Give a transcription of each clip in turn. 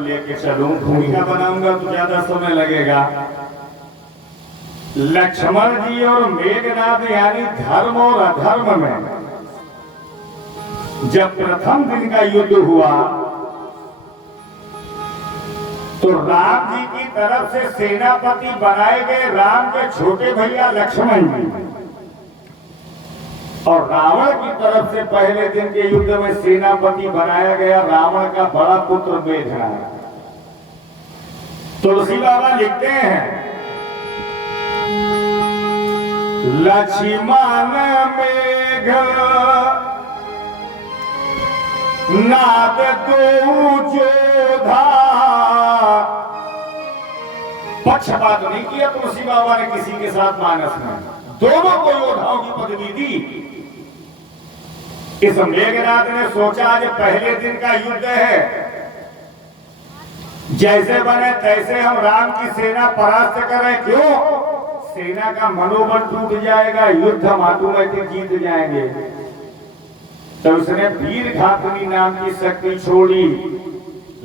लेके चलूं, भूमिका बनाऊंगा तो ज्यादा समय लगेगा। लक्ष्मण जी और मेघनाथ यानी धर्म और अधर्म में जब प्रथम दिन का युद्ध हुआ तो राम जी की तरफ से सेनापति बनाए गए राम के छोटे भैया लक्ष्मण जी और रावण की तरफ से पहले दिन के युद्ध में सेनापति बनाया गया रावण का बड़ा पुत्र मेघनाथ। तुलसी बाबा लिखते हैं लक्ष्मण मेघ नाद दो जोधा। पक्षपात नहीं किया तुलसी बाबा ने किसी के साथ मानस में, दोनों को योद्धाओं की पदवी दी। इस मेघनाथ ने सोचा आज पहले दिन का युद्ध है, जैसे बने तैसे हम राम की सेना परास्त करें। क्यों? सेना का मनोबल टूट जाएगा, युद्ध हम ऑटोमेटिक जीत जाएंगे। तो उसने वीर घातनी नाम की शक्ति छोड़ी,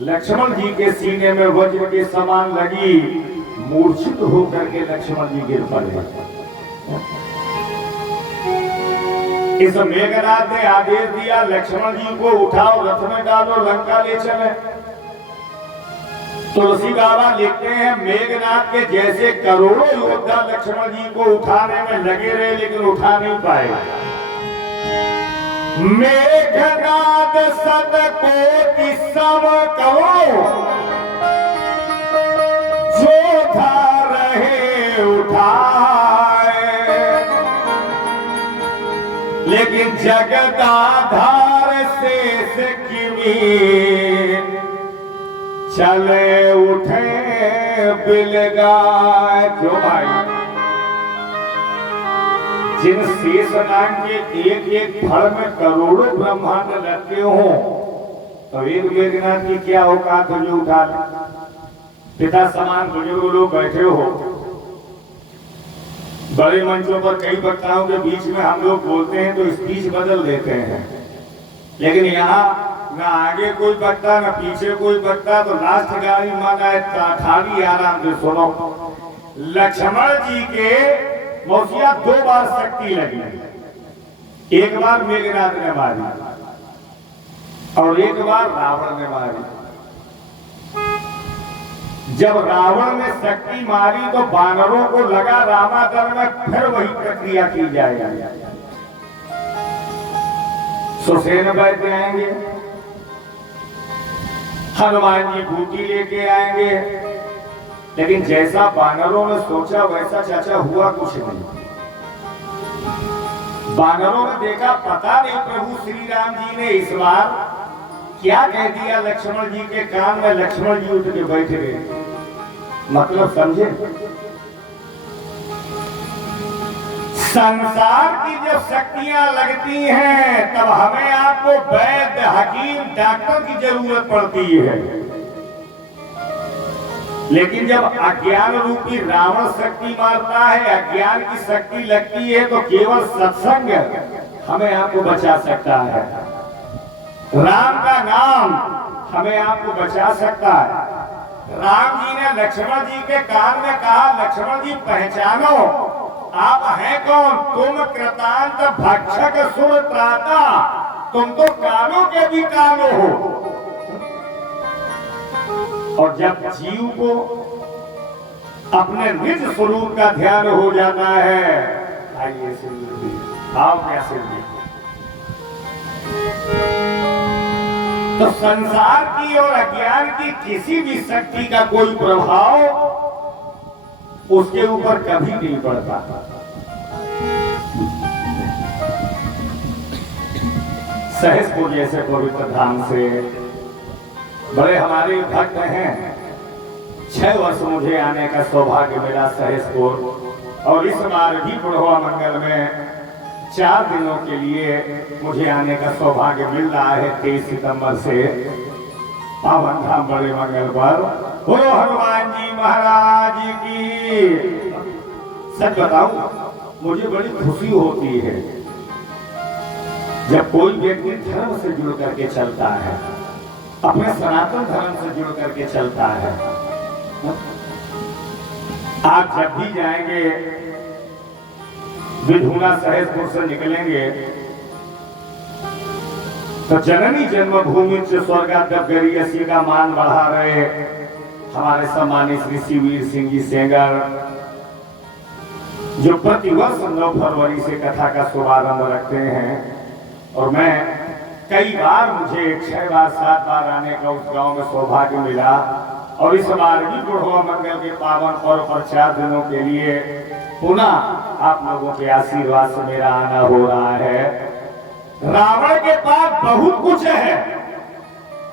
लक्ष्मण जी के सीने में वज्र के समान लगी, मूर्छित होकर के लक्ष्मण जी गिर पड़े। इस मेघनाथ ने आदेश दिया लक्ष्मण जी को उठाओ, रथ में डालो, लंका ले चले। तुलसी बाबा लिखते हैं मेघनाथ के जैसे करोड़ों योद्धा लक्ष्मण जी को उठाने में लगे रहे लेकिन उठा नहीं पाए। मेघनाथ सत कोटि सम कहो जोधा रहे उठाए, लेकिन जगदाधार शेष किमी चले उठे बिलगाए। जो भाई जिन शेष नाग के एक एक फल में करोड़ों ब्रह्मांड लगते हो तो एक मेघनाथ की क्या औकात हो जो उठा ले। पिता समान बुजुर्ग लोग बैठे हो, बड़े मंचों पर कई वक्ताओं के बीच में हम लोग बोलते हैं तो स्पीच बदल देते हैं, लेकिन यहाँ ना आगे कोई वक्ता ना पीछे कोई वक्ता, तो लास्ट गाड़ी माना है थाली आराम से सुनो। लक्ष्मण जी के मौसिया 2 बार शक्ति लगी। एक बार मेघनाथ ने मारी और एक बार रावण ने मारी। जब रावण ने शक्ति मारी तो बानरों को लगा रामादर में फिर वही प्रक्रिया की जाएगी। सुसेन बैठ आएंगे, हनुमान जी बूटी लेके आएंगे, लेकिन जैसा बानरों ने सोचा वैसा चाचा हुआ कुछ नहीं। बानरों ने देखा पता नहीं प्रभु श्री राम जी ने इस बार क्या कह दिया लक्ष्मण जी के कान में। लक्ष्मण जी उठ के बैठ गए। मतलब समझे, संसार की जब शक्तियां लगती हैं तब हमें आपको वैद्य, हकीम, डॉक्टर की जरूरत पड़ती है। लेकिन जब अज्ञान रूपी रावण शक्ति मारता है, अज्ञान की शक्ति लगती है, तो केवल सत्संग हमें आपको बचा सकता है। राम का नाम हमें आपको बचा सकता है। राम जी ने लक्ष्मण जी के कान में कहा, लक्ष्मण जी पहचानो आप हैं कौन? तुम कृतांत भक्षक सुर त्राता, तुम तो कानों के भी कानो हो। और जब जीव को अपने निज स्वरूप का ध्यान हो जाता है, आइए आप कैसे तो संसार की और अज्ञान की किसी भी शक्ति का कोई प्रभाव उसके ऊपर कभी नहीं पड़ता। सहसपुर जैसे पवित्र धाम से बड़े हमारे भक्त हैं। 6 वर्ष मुझे आने का सौभाग्य मिला सहसपुर, और इस बार भी बुढ़वा मंगल में 4 दिनों के लिए मुझे आने का सौभाग्य मिल रहा है। 23 सितंबर से पावन धाम बड़े मंगल पर। बोलो हनुमान जी महाराज की। सच बताऊं, मुझे बड़ी खुशी होती है जब कोई व्यक्ति धर्म से जुड़ करके चलता है, अपने सनातन धर्म से जुड़ करके चलता है। आप जब भी जाएंगे विधुना सहसपुर से निकलेंगे तो जननी जन्मभूमि से स्वर्गाद्यसी का मान बढ़ा रहे हमारे सम्मानित श्री शिववीर सिंह जी सेंगर, जो प्रतिवर्ष 9 फरवरी से कथा का शुभारंभ रखते हैं। और मैं कई बार, मुझे 6 बार 7 बार आने का उस गांव में सौभाग्य मिला, और इस बार भी बुढ़वा मंगल के पावन पर्व पर 4 दिनों के लिए पुनः आप लोगों के आशीर्वाद से मेरा आना हो रहा है। रावण के पास बहुत कुछ है,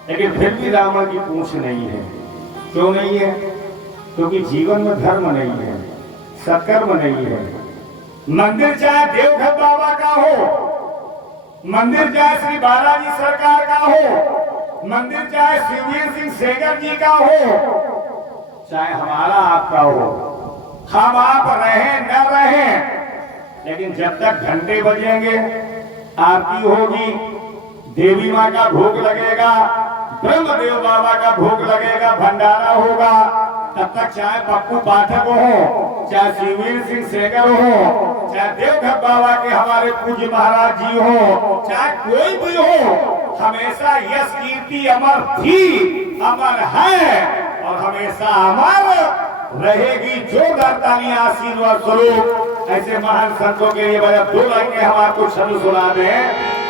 लेकिन फिर भी रावण की पूंछ नहीं है। क्यों नहीं है? क्योंकि जीवन में धर्म नहीं है, सत्कर्म नहीं है। मंदिर चाहे देवघर बाबा का हो, मंदिर चाहे श्री बालाजी सरकार का हो, मंदिर चाहे शिववीर सिंह सेंगर जी का हो, चाहे हमारा आपका हो, हम आप रहे न रहे, लेकिन जब तक घंटे बजेंगे, आरती होगी, देवी माँ का भोग लगेगा, ब्रह्मदेव बाबा का भोग लगेगा, भंडारा होगा, तब तक चाहे पप्पू पाठक हो, चाहे शिववीर सिंह सेंगर हो, चाहे देवघर बाबा के हमारे पूज्य महाराज जी हो, चाहे कोई भी हो, हमेशा यश कीर्ति अमर थी, अमर है और हमेशा अमर रहेगी। जोरदार तालियां आशीर्वाद स्वरूप ऐसे महान संतों के लिए बजा 2 लाइनें हम आपको छंद सुना दें।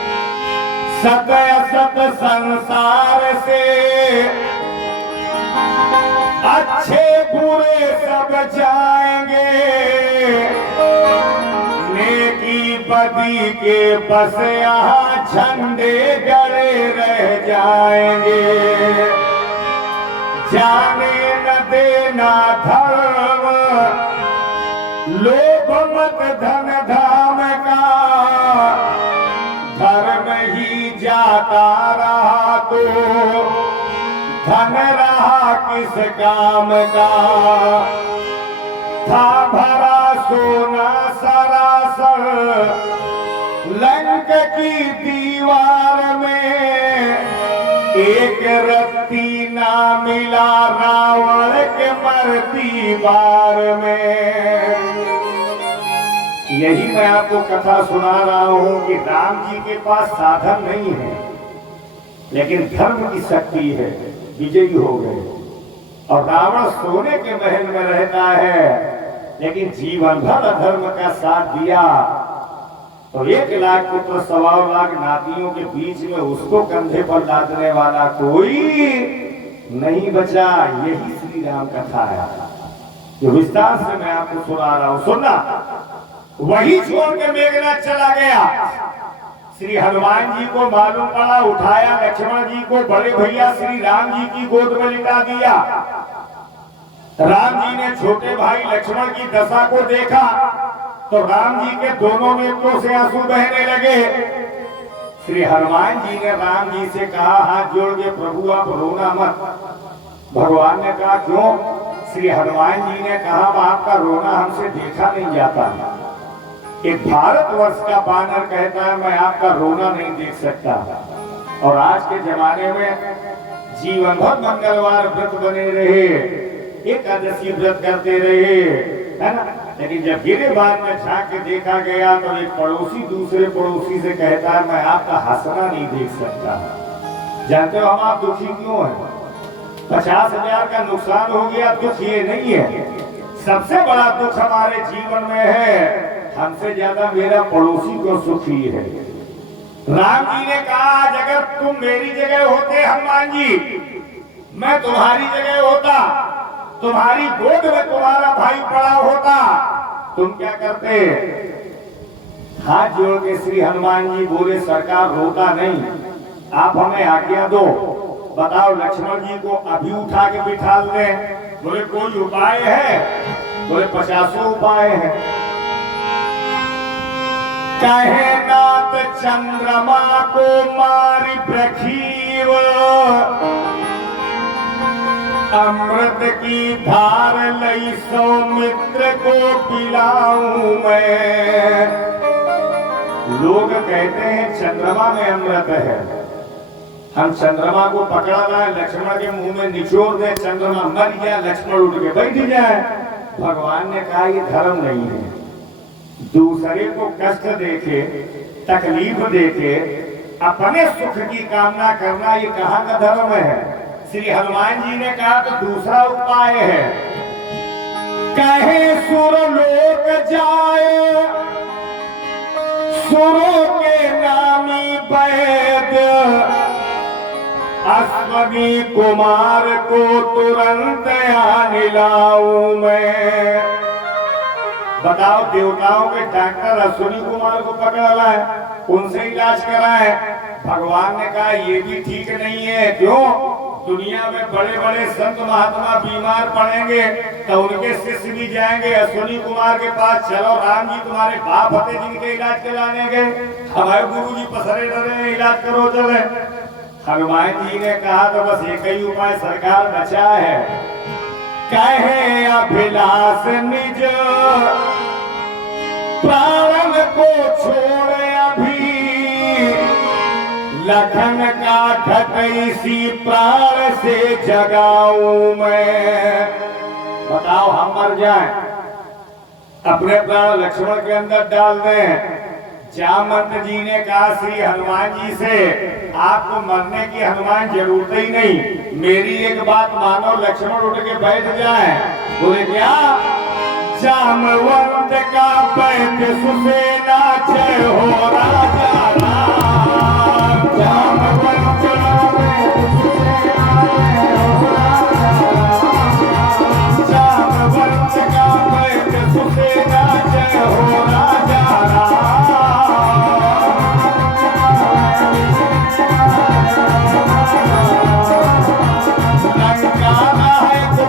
सत असत संसार से अच्छे बुरे सब जाएंगे, नेकी बदी के बस यहाँ झंडे गड़े रह जाएंगे। जाने न देना धर्म, लोभ मत धन धाम का, धर्म ही जाता रहा तो धन रहा किस काम का। था भरा सोना सरासर लंक की दीवार में, एक रत्ती ना मिला रावण के मरती बार में। यही मैं आपको कथा सुना रहा हूं कि राम जी के पास साधन नहीं है, लेकिन धर्म की शक्ति है, विजयी हो गए। और रावण सोने के महल में रहता है, लेकिन जीवन भर अधर्म का साथ दिया। तो 1 लाख पुत्र 1.25 लाख नातियों के बीच में उसको कंधे पर लादने वाला कोई नहीं बचा। यही श्री राम कथा है, जो विस्तार से मैं आपको सुना रहा हूं। सुनना, वही छोड़ के मेघनाथ चला गया। श्री हनुमान जी को मालूम पड़ा, उठाया लक्ष्मण जी को बड़े भैया श्री राम जी की गोद में लिटा दिया। राम जी ने छोटे भाई लक्ष्मण की दशा को देखा तो राम जी के दोनों नेत्रों से आंसू बहने लगे। श्री हनुमान जी ने राम जी से कहा, हाथ जोड़ के प्रभु आप रोना मत। भगवान ने कहा क्यों? श्री हनुमान जी ने कहा, आपका रोना हमसे देखा नहीं जाता। एक भारतवर्ष का बानर कहता है मैं आपका रोना नहीं देख सकता। और आज के जमाने में जीवन भर मंगलवार व्रत बने रहे, एकादशी व्रत करते रहे, है ना, लेकिन जब गिरेबान में झांक के देखा गया तो एक पड़ोसी दूसरे पड़ोसी से कहता है मैं आपका हंसना नहीं देख सकता। जानते हो हम आप दुखी क्यों हैं? 50,000 का नुकसान हो गया, दुख ये नहीं है। सबसे बड़ा दुख हमारे जीवन में है, हमसे ज्यादा मेरा पड़ोसी को सुखी है। राम जी ने कहा, आज अगर तुम मेरी जगह होते हनुमान जी, मैं तुम्हारी जगह होता, तुम्हारी गोद में तुम्हारा भाई पड़ा होता, तुम क्या करते? हाथ जोड़ के श्री हनुमान जी बोले, सरकार रोता नहीं, आप हमें आज्ञा दो, बताओ लक्ष्मण जी को अभी उठा के बिठा दें। बोले कोई उपाय है? बोले 50 उपाय है। कहे नाथ चंद्रमा को मारी प्रखीव, अमृत की धार लई सौमित्र को पिलाऊं मैं। लोग कहते हैं चंद्रमा में अमृत है, हम चंद्रमा को पकड़ना है, लक्ष्मण के मुंह में निचोड़ दे, चंद्रमा मर गया, लक्ष्मण उठ के बैठ जाए। भगवान ने कहा ये धर्म नहीं है। दूसरे को कष्ट देके, तकलीफ देके अपने सुख की कामना करना ये कहाँ का धर्म है? श्री हनुमान जी ने कहा तो दूसरा उपाय है। कहे सुर लोक जाए, सुरों के नामी वैद्य, अश्वनी कुमार को तुरंत आने लाऊं मैं। बताओ, देवताओं के डॉक्टर अश्वनी कुमार को पकड़ लाए, उनसे इलाज कराए। भगवान ने कहा ये भी ठीक नहीं है। क्यों? दुनिया में बड़े बड़े संत महात्मा बीमार पड़ेंगे तो उनके शिष्य भी जाएंगे अश्वनी कुमार के पास, चलो राम जी तुम्हारे बाप हते जिनके इलाज कराने गए, हमारे गुरु जी पसरे डरे इलाज करो चले। हनुमान जी ने कहा तो बस एक ही उपाय सरकार बचा है। कहे अभिलाष निज प्राण को छोड़ अभी, लखन का घट इसी प्राण से जगाऊं मैं। बताओ हम मर जाएं, अपने प्राण लक्ष्मण के अंदर डाल दें। जामवंत जी ने कहा श्री हनुमान जी से, आपको मरने की हनुमान जरूरत ही नहीं, मेरी एक बात मानो, लक्ष्मण उठ के बैठ जाए। बोले क्या? जामवंत का बैठ सुसेना जय हो राजा राम। जामवंत का बैठ सुसेना जय हो राजा राम। जामवंत का बैठ सुसेना जय हो राजा राम।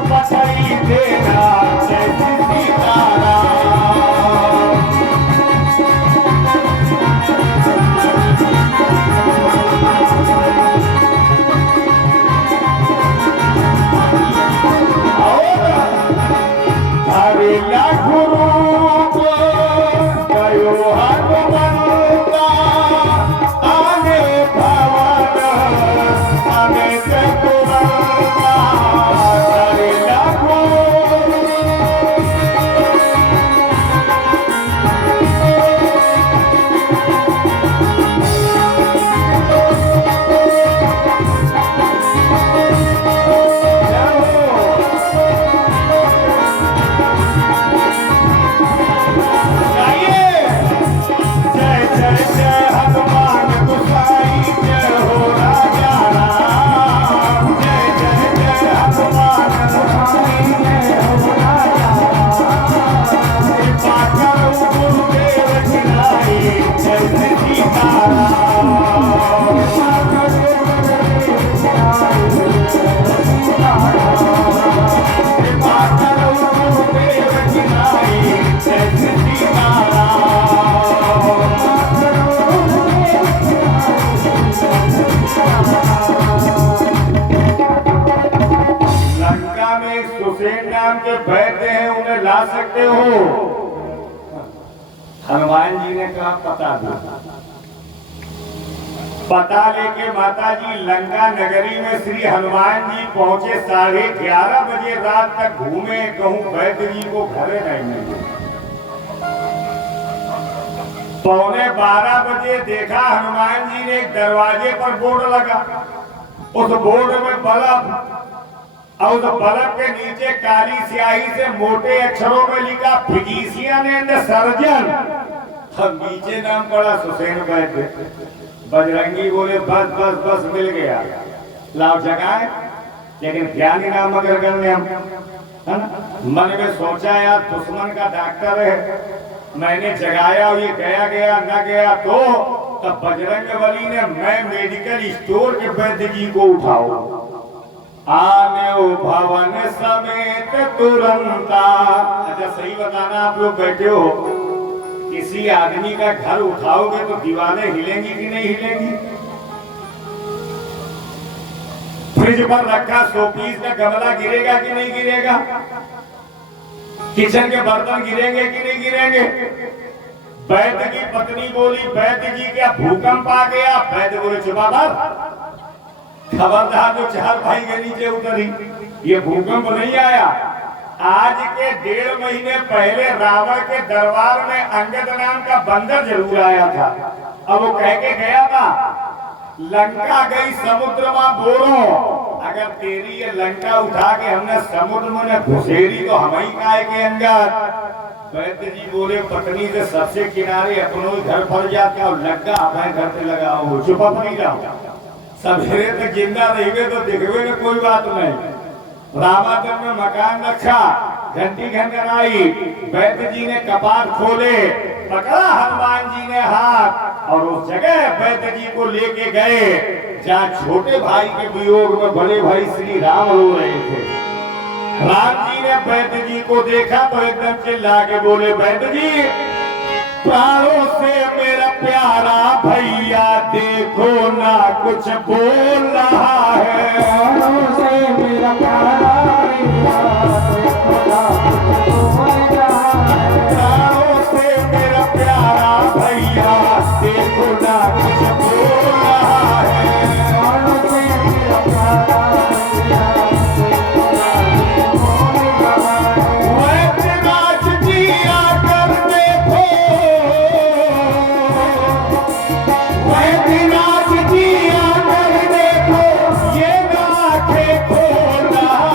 पछड़ी देना जैसी सीताराम। कहते हो? हनुमान जी ने कहा पता दो। पता लेके माता जी लंका नगरी में श्री हनुमान जी पहुंचे। 11:30 बजे रात तक घूमे, कहूं वैद्य जी को घरे नहीं मिले। 11:15 बजे देखा हनुमान जी ने एक दरवाजे पर बोर्ड लगा, उस बोर्ड में बल्ब, और उस बल्ब के नीचे काली स्याही से मोटे अक्षरों में लिखा फिजिशियन एंड सर्जन। अब नीचे नाम पड़ा सुसेन वैद्य। बजरंगी बोले बस बस बस मिल गया, लाओ जगाए। लेकिन ज्ञानी नाम अगर करने हम, है ना, मन में सोचा यार दुश्मन का डॉक्टर है, मैंने जगाया और ये गया गया न गया तो तब बजरंग बली ने मैं मेडिकल स्टोर के वैद्य जी को उठाओ, आने भवन समेत तुरंता। अच्छा सही बताना, आप लोग बैठे हो, किसी आदमी का घर उठाओगे तो दीवारें हिलेंगी कि नहीं हिलेंगी? फ्रिज पर रखा शोपीस का गमला गिरेगा कि नहीं गिरेगा? किचन के बर्तन गिरेंगे कि नहीं गिरेंगे? वैद्य की पत्नी बोली वैद्य जी क्या भूकंप आ गया? वैद्य बोले चुपा बात, खबरदार जो 4 भाई के नीचे उतरी, ये भूकंप नहीं आया। आज के 1.5 महीने पहले रावण के दरबार में अंगद नाम का बंदर जरूर आया था। अब वो कह के गया था लंका गई समुद्र में बोरो, अगर तेरी ये लंका उठा के हमने समुद्र में घुसेरी तो हम ही काहे के अंगद। वैद्य जी बोले पत्नी से सबसे किनारे अपनों घर पर जाके और लगा अपने घर पे लगाओ, चुप नहीं जाओ, सवेरे तक जिंदा रहेंगे तो दिखवे में कोई बात नहीं। रामाचल में मकान रखा, घंटी घंटनाई, वैद्य जी ने कपाट खोले, पकड़ा हनुमान जी ने हाथ और उस जगह वैद्य जी को लेके गए जहाँ छोटे भाई के वियोग में बड़े भाई श्री राम रो रहे थे। राम जी ने वैद्य जी को देखा तो एकदम चिल्ला के बोले वैद्य जी प्राणों से मेरा प्यारा भैया देखो ना कुछ बोल रहा है, प्राणों से मेरा प्यारा भैया देखो ना कुछ बोल रहा है, प्राणों से मेरा प्यारा भैया देखो ना कुछ बोल रहा है, प्राणों से मेरा प्यारा भैया देखो ना कुछ बोल रहा है। वैद्यनाथ जी आकर देखो, वैद्यनाथ जी आकर देखो, ये आंखें खोल रहा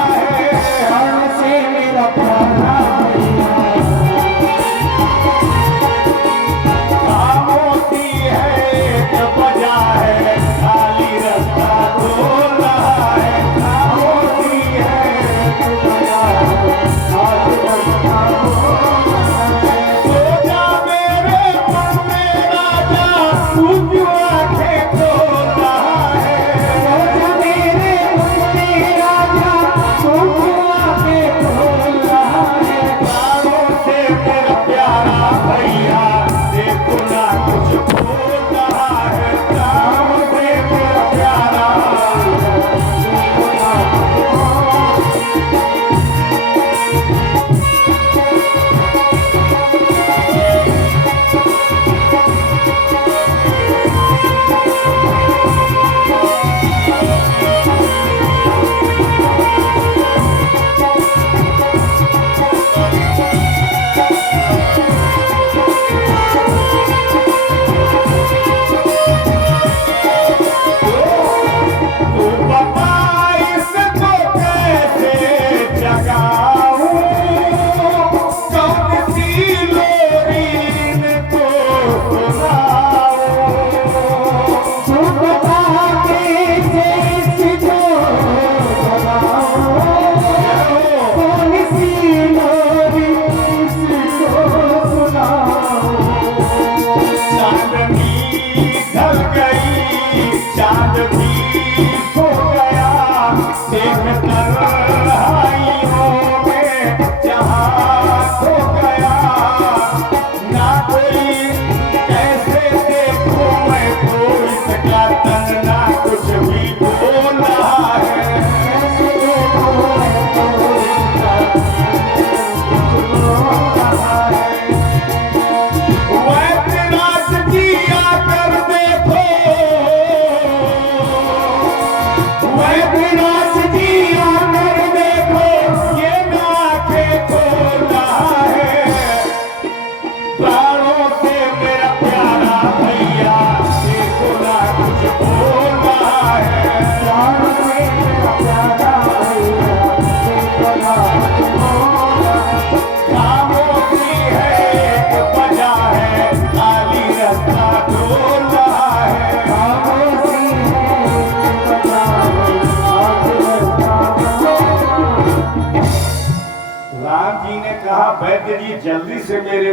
वैद्य जी जल्दी से मेरे